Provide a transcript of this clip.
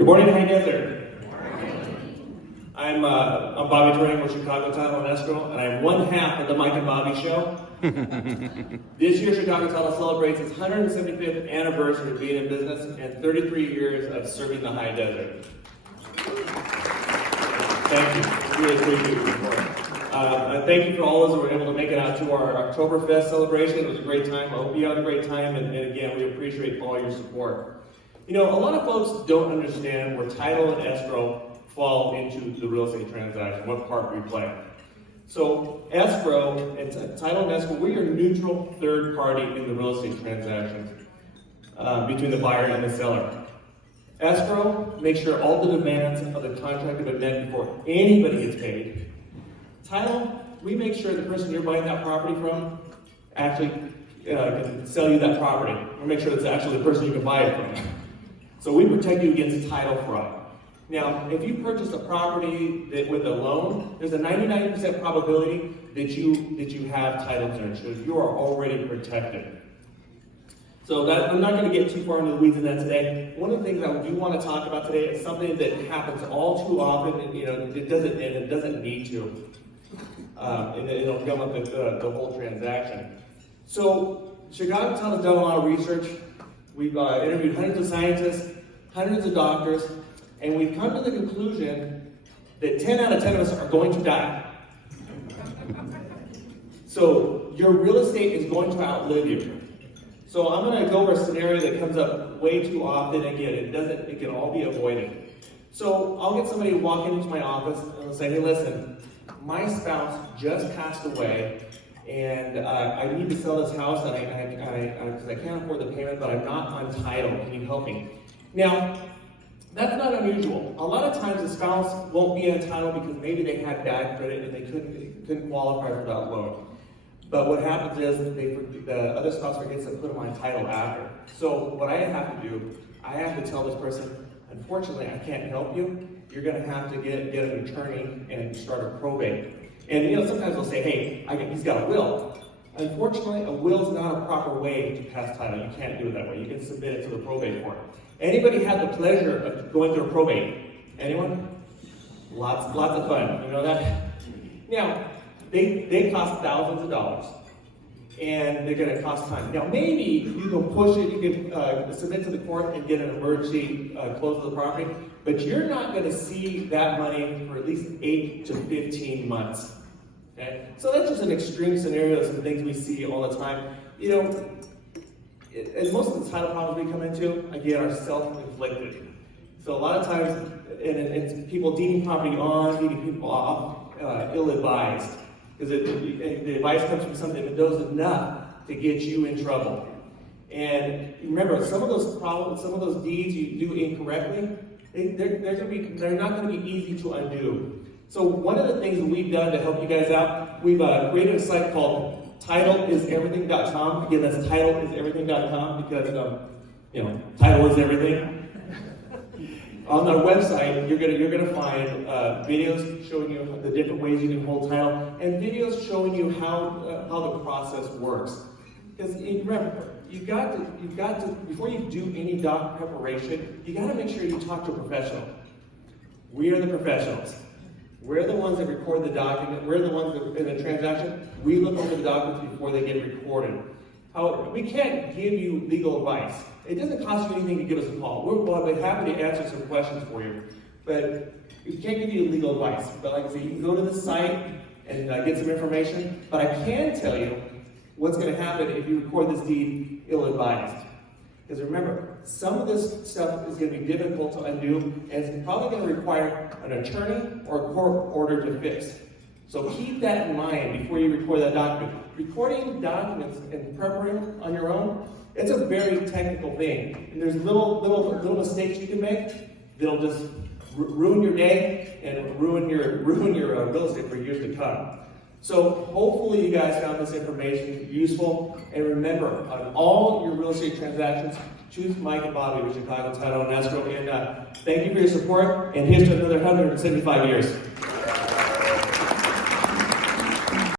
Good morning, High Desert. I'm Bobby Terang with Chicago Title and Escrow, and I'm one half of the Mike and Bobby Show. This year, Chicago Title celebrates its 175th anniversary of being in business and 33 years of serving the High Desert. Thank you. Really appreciate your support. Thank you for all those who were able to make it out to our Oktoberfest celebration. It was a great time. I hope you had a great time, and again, we appreciate all your support. You know, a lot of folks don't understand where title and escrow fall into the real estate transaction, what part we play. So escrow and title and escrow, we're your neutral third party in the real estate transactions between the buyer and the seller. Escrow makes sure all the demands of the contract have been met before anybody gets paid. Title, we make sure the person you're buying that property from actually can sell you that property. We make sure it's actually the person you can buy it from. So we protect you against title fraud. Now, if you purchase a property with a loan, there's a 99% probability that you have title insurance. So you are already protected. So I'm not going to get too far into the weeds in that today. One of the things I do want to talk about today is something that happens all too often, and it doesn't need to. And it'll come up with the whole transaction. So Chicago Title has done a lot of research. We've interviewed hundreds of scientists, hundreds of doctors, and we've come to the conclusion that 10 out of 10 of us are going to die. So your real estate is going to outlive you. So I'm going to go over a scenario that comes up way too often. Again, it can all be avoided. So I'll get somebody walking into my office and they'll say, hey, listen, my spouse just passed away, and I need to sell this house because I can't afford the payment, but I'm not on title. Can you help me? Now, that's not unusual. A lot of times the spouse won't be on title because maybe they had bad credit and they couldn't qualify for that loan. But what happens is the other spouse forgets to put them on title after. So what I have to do, I have to tell this person, unfortunately, I can't help you. You're going to have to get an attorney and start a probate. And sometimes they'll say, hey, he's got a will. Unfortunately, a will is not a proper way to pass title. You can't do it that way. You can submit it to the probate court. Anybody had the pleasure of going through a probate? Anyone? Lots of fun. You know that? Now, they cost thousands of dollars, and they're going to cost time. Now, maybe you can push it, you can submit to the court and get an emergency close of the property, but you're not going to see that money for at least 8 to 15 months. Okay? So that's just an extreme scenario, some things we see all the time. And most of the title problems we come into, again, are self-inflicted. So a lot of times, and it's people deeding property on, deeding people off, ill-advised. Because the advice comes from something that knows enough to get you in trouble. And remember, some of those problems, some of those deeds you do incorrectly, they're not going to be easy to undo. So one of the things that we've done to help you guys out, we've created a site called TitleIsEverything.com. Again, that's TitleIsEverything.com because title is everything. On our website, you're gonna find videos showing you the different ways you can hold title, and videos showing you how the process works. Because remember, you've got to before you do any doc preparation, you got to make sure you talk to a professional. We are the professionals. We're the ones that record the document. We're the ones that in the transaction. We look over the documents before they get recorded. However, we can't give you legal advice. It doesn't cost you anything to give us a call. We'll be happy to answer some questions for you. But we can't give you legal advice. But like I said, you can go to the site and get some information. But I can tell you what's going to happen if you record this deed ill-advised. Because remember, some of this stuff is going to be difficult to undo, and it's probably going to require an attorney or a court order to fix. So keep that in mind before you record that document. Recording documents and preparing on your own, it's a very technical thing. And there's little mistakes you can make that'll just ruin your day and ruin your real estate for years to come. So hopefully you guys found this information useful. And remember, on all your real estate transactions, choose Mike and Bobby with Chicago Title and Escrow. And thank you for your support. And here's to another 175 years.